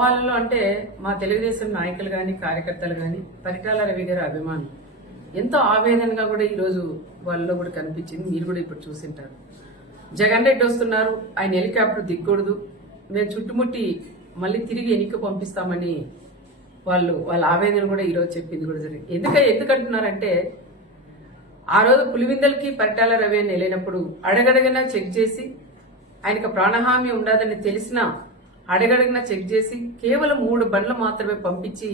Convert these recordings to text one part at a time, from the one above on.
వాళ్ళలో అంటే మా తెలుగుదేశం నాయకులు కానీ కార్యకర్తలు కానీ పరిటాల రవి గారి అభిమానులు ఎంతో ఆవేదనగా కూడా ఈరోజు వాళ్ళలో కూడా కనిపించింది. మీరు కూడా ఇప్పుడు చూసింటారు. జగన్ రెడ్డి వస్తున్నారు, ఆయన హెలికాప్టర్ దిగకూడదు, మేము చుట్టుముట్టి మళ్ళీ తిరిగి వెనక్కి పంపిస్తామని వాళ్ళ ఆవేదన కూడా ఈరోజు చెప్పింది కూడా జరిగింది. ఎందుకంటున్నారంటే ఆ రోజు పులివిందలకి పరిటాల రవి అని వెళ్ళినప్పుడు అడగడగన చెక్ చేసి ఆయనకు ప్రాణహామీ ఉండదని తెలిసినా అడగడగిన చెక్ చేసి కేవలం 3 బండ్లు మాత్రమే పంపించి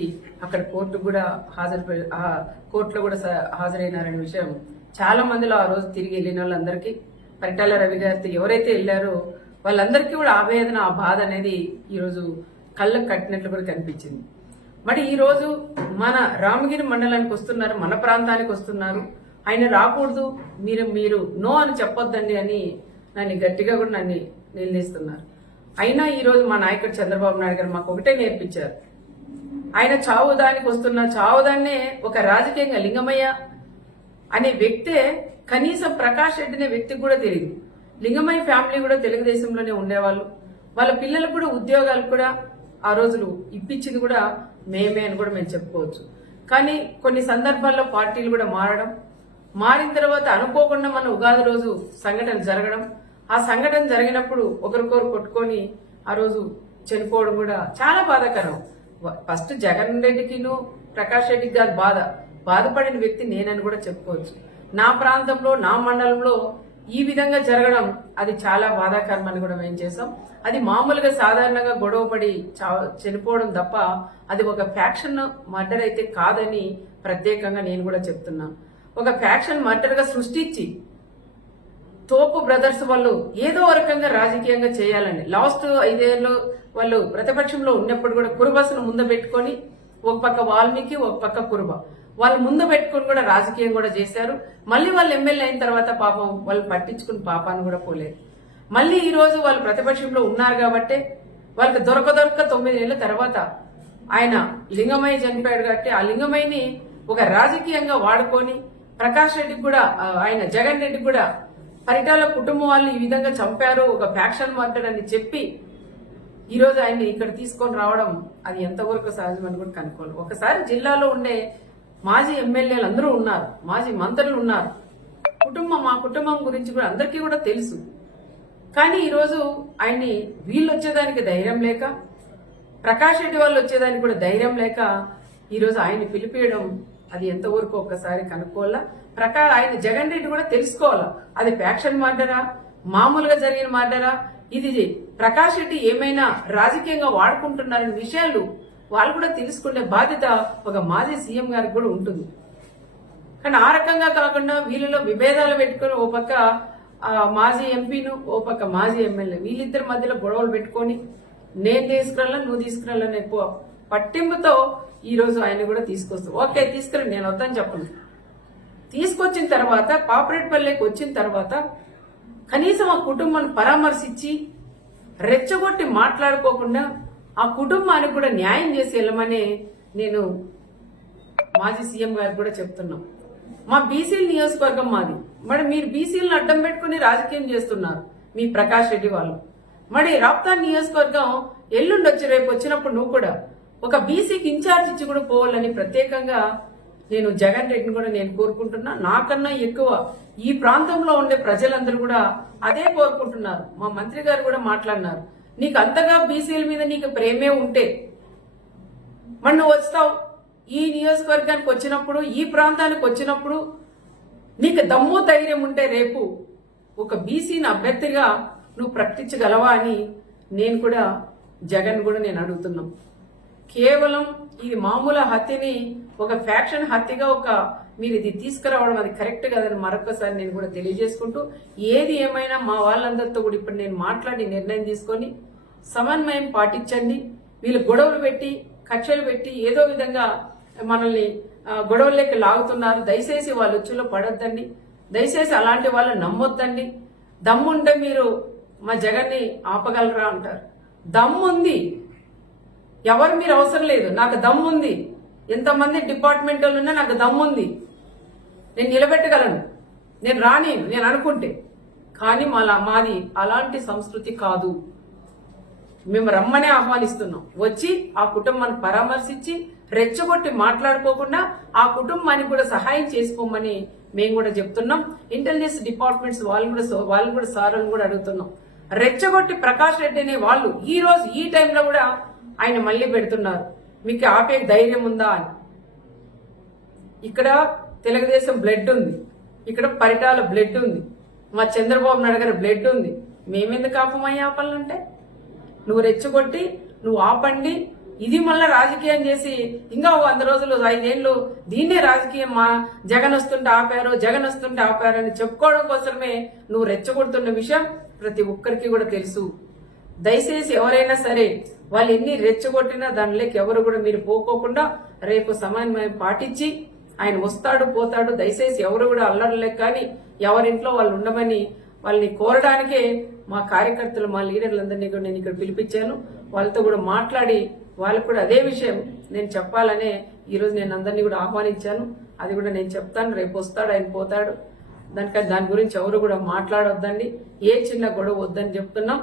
అక్కడ కోర్టులో కూడా హాజరైనారనే విషయం చాలా మందిలో ఆ రోజు తిరిగి వెళ్ళిన వాళ్ళందరికీ పరిటాల రవి గారితో ఎవరైతే వెళ్ళారో వాళ్ళందరికీ కూడా ఆవేదన ఆ బాధ అనేది ఈరోజు కళ్ళకు కట్టినట్లు కూడా కనిపించింది. మరి ఈ రోజు మన రామగిరి మండలానికి వస్తున్నారు, మన ప్రాంతానికి వస్తున్నారు, ఆయన రాకూడదు, మీరు నో అని చెప్పొద్దండి అని నన్ను గట్టిగా కూడా నన్ను నిలదీస్తున్నారు. అయినా ఈ రోజు మా నాయకుడు చంద్రబాబు నాయుడు గారు మాకు ఒకటే నేర్పించారు. ఆయన చావుదానికి వస్తున్న చావుదాన్నే ఒక రాజకీయంగా లింగమయ్య అనే వ్యక్తే కనీసం ప్రకాష్ రెడ్డి అనే వ్యక్తికి కూడా తెలియదు. లింగమయ్య ఫ్యామిలీ కూడా తెలుగుదేశంలోనే ఉండేవాళ్ళు, వాళ్ళ పిల్లలకు కూడా ఉద్యోగాలు కూడా ఆ రోజులు ఇప్పించింది కూడా మేమే అని కూడా మేము చెప్పుకోవచ్చు. కానీ కొన్ని సందర్భాల్లో పార్టీలు కూడా మారిన తర్వాత అనుకోకుండా మన ఉగాది రోజు సంఘటన జరగడం, ఆ సంఘటన జరిగినప్పుడు ఒకరికొకరు కొట్టుకొని ఆ రోజు చనిపోవడం కూడా చాలా బాధాకరం. ఫస్ట్ జగన్ రెడ్డికిను ప్రకాష్ రెడ్డికి కాదు బాధపడిన వ్యక్తి నేనని కూడా చెప్పుకోవచ్చు. నా ప్రాంతంలో నా మండలంలో ఈ విధంగా జరగడం అది చాలా బాధాకరం అని కూడా మేము చేసాం. అది మామూలుగా సాధారణంగా గొడవపడి చనిపోవడం తప్ప అది ఒక ఫ్యాక్షన్ మర్డర్ అయితే కాదని ప్రత్యేకంగా నేను కూడా చెప్తున్నాను. ఒక ఫ్యాక్షన్ మర్డర్ గా సృష్టించి తోపు బ్రదర్స్ వాళ్ళు ఏదో రకంగా రాజకీయంగా చేయాలని లాస్ట్ 5 ఏళ్ళు వాళ్ళు ప్రతిపక్షంలో ఉన్నప్పుడు కూడా కురుబస్సును ముందు పెట్టుకొని ఒక పక్క వాల్మీకి ఒక పక్క కురుబ వాళ్ళు ముందు పెట్టుకుని కూడా రాజకీయం కూడా చేశారు. మళ్ళీ వాళ్ళు ఎమ్మెల్యే అయిన తర్వాత పాపం వాళ్ళు పట్టించుకుని పాపాన్ని కూడా పోలేదు. మళ్ళీ ఈ రోజు వాళ్ళు ప్రతిపక్షంలో ఉన్నారు కాబట్టి వాళ్ళకి దొరక 9 ఏళ్ల తర్వాత ఆయన లింగమయ్య చనిపోయాడు కాబట్టి ఆ లింగమయ్యని ఒక రాజకీయంగా వాడుకొని ప్రకాష్ రెడ్డికి కూడా ఆయన జగన్ రెడ్డికి కూడా పరిటాల కుటుంబం వాళ్ళు ఈ విధంగా చంపారు, ఒక ఫ్యాక్షన్ మర్డర్ అని చెప్పి ఈరోజు ఆయన్ని ఇక్కడ తీసుకొని రావడం అది ఎంతవరకు సహజమని కూడా కనుక్కోవాలి. ఒకసారి జిల్లాలో ఉండే మాజీ ఎమ్మెల్యేలు అందరూ ఉన్నారు, మాజీ మంత్రులు ఉన్నారు, మా కుటుంబం గురించి కూడా అందరికీ కూడా తెలుసు. కానీ ఈరోజు ఆయన్ని వీళ్ళు వచ్చేదానికి ధైర్యం లేక, ప్రకాష్ రెడ్డి వాళ్ళు వచ్చేదానికి కూడా ధైర్యం లేక ఈరోజు ఆయన్ని పిలిపియడం అది ఎంతవరకు ఒక్కసారి కనుక్కోవాలా. ఆయన జగన్ రెడ్డి కూడా తెలుసుకోవాలా అది ఫ్యాక్షన్ మర్డరా, మామూలుగా జరిగిన మర్డరా, ఇది ప్రకాష్ రెడ్డి ఏమైనా రాజకీయంగా వాడుకుంటున్నారనే విషయాలు వాళ్ళు కూడా తెలుసుకునే బాధ్యత ఒక మాజీ సీఎం గారికి కూడా ఉంటుంది. కానీ ఆ రకంగా కాకుండా వీళ్ళలో విభేదాలు పెట్టుకుని ఓ పక్క మాజీ ఎంపీను ఓ పక్క మాజీ ఎమ్మెల్యే వీళ్ళిద్దరి మధ్యలో గొడవలు పెట్టుకొని నేను తీసుకురాలా నువ్వు తీసుకురాలని ఎక్కువ పట్టింపుతో ఈ రోజు ఆయన కూడా తీసుకొస్తాం. ఓకే తీసుకురండి, నేను వద్దని చెప్పను. తీసుకొచ్చిన తర్వాత పాపరేట్పల్లికి వచ్చిన తర్వాత కనీసం ఆ కుటుంబాన్ని పరామర్శించి రెచ్చగొట్టి మాట్లాడుకోకుండా ఆ కుటుంబానికి కూడా న్యాయం చేసి వెళ్ళమని నేను మాజీ సీఎం గారికి కూడా చెప్తున్నాం. మా బీసీల నియోజకవర్గం మాది, మరి మీరు బీసీలను అడ్డం పెట్టుకుని రాజకీయం చేస్తున్నారు మీ ప్రకాష్ రెడ్డి వాళ్ళు. మరి రాప్తా నియోజకవర్గం ఎల్లుండి వచ్చి రేపు వచ్చినప్పుడు నువ్వు కూడా ఒక బీసీకి ఇన్ఛార్జ్ ఇచ్చి కూడా పోవాలని ప్రత్యేకంగా నేను జగన్ రెడ్డిని కూడా నేను కోరుకుంటున్నా. నాకన్నా ఎక్కువ ఈ ప్రాంతంలో ఉండే ప్రజలందరూ కూడా అదే కోరుకుంటున్నారు. మా మంత్రి గారు కూడా మాట్లాడినారు, నీకు అంతగా బీసీల మీద నీకు ప్రేమే ఉంటే మరి నువ్వు వస్తావు ఈ నియోజకవర్గానికి వచ్చినప్పుడు, ఈ ప్రాంతానికి వచ్చినప్పుడు నీకు దమ్ము ధైర్యం ఉంటే రేపు ఒక బీసీని అభ్యర్థిగా నువ్వు ప్రకటించగలవా అని నేను కూడా జగన్ కూడా నేను అడుగుతున్నాం. కేవలం ఇది మామూలు హత్యని ఒక ఫ్యాక్షన్ హత్యగా మీరు ఇది తీసుకురావడం అది కరెక్ట్ కాదని మరొకసారి నేను కూడా తెలియజేసుకుంటూ, ఏది ఏమైనా మా వాళ్ళందరితో కూడా ఇప్పుడు నేను మాట్లాడి నిర్ణయం తీసుకొని సమన్వయం పాటించండి. వీళ్ళు గొడవలు పెట్టి కక్షలు పెట్టి ఏదో విధంగా మనల్ని గొడవల్లోకి లాగుతున్నారు. దయచేసి వాళ్ళ ఉచ్చులో పడొద్దండి, దయచేసి అలాంటి వాళ్ళు నమ్మొద్దండి. దమ్ముంటే మీరు మా జగన్ని ఆపగలరా అంటారు. దమ్ముంది, ఎవరు మీరు అవసరం లేదు, నాకు దమ్ముంది. ఎంతమంది డిపార్ట్మెంట్ వాళ్ళు ఉన్నా నాకు దమ్ముంది, నేను నిలబెట్టగలను, నేను అనుకుంటే. కానీ మాది అలాంటి సంస్కృతి కాదు. మేము రమ్మనే ఆహ్వానిస్తున్నాం. వచ్చి ఆ కుటుంబాన్ని పరామర్శించి రెచ్చగొట్టి మాట్లాడుకోకుండా ఆ కుటుంబానికి కూడా సహాయం చేసుకోమని మేము కూడా చెప్తున్నాం. ఇంటెలిజెన్స్ డిపార్ట్మెంట్స్ వాళ్ళు కూడా సార్లను కూడా అడుగుతున్నాం. రెచ్చగొట్టి ప్రకాష్ రెడ్డి అనే వాళ్ళు ఈ రోజు ఈ టైంలో కూడా ఆయన మళ్ళీ పెడుతున్నారు. మీకు ఆపే ధైర్యం ఉందా అని. ఇక్కడ తెలుగుదేశం బ్లడ్ ఉంది, ఇక్కడ పరిటాల బ్లడ్ ఉంది, మా చంద్రబాబు నాయుడు గారి బ్లడ్ ఉంది. మేమెందుకు ఆపమయ్యా ఆపాలంటే? నువ్వు రెచ్చగొట్టి నువ్వు ఆపండి, ఇది మళ్ళీ రాజకీయం చేసి ఇంకా 100 రోజులు 5 ఏళ్ళు దీన్నే రాజకీయం జగన్ వస్తుంటే ఆపారు అని చెప్పుకోవడం కోసమే నువ్వు రెచ్చగొడుతున్న విషయం ప్రతి ఒక్కరికి కూడా తెలుసు. దయచేసి ఎవరైనా సరే వాళ్ళు ఎన్ని రెచ్చగొట్టినా దానిలోకి ఎవరు కూడా మీరు పోకోకుండా రేపు సమన్వయం పాటించి ఆయన వస్తాడు పోతాడు. దయచేసి ఎవరు కూడా అల్లర్లే కానీ ఎవరింట్లో వాళ్ళు ఉండమని వాళ్ళని కోరడానికే మా కార్యకర్తలు మా లీడర్లందరినీ కూడా నేను ఇక్కడ పిలిపించాను. వాళ్ళతో కూడా మాట్లాడి వాళ్ళకు కూడా అదే విషయం నేను చెప్పాలనే ఈరోజు నేను అందరినీ కూడా ఆహ్వానించాను. అది కూడా నేను చెప్తాను. రేపు వస్తాడు ఆయన పోతాడు, దాని గురించి ఎవరు కూడా మాట్లాడొద్దండి. ఏ చిన్న గొడవ వద్దని చెప్తున్నాం.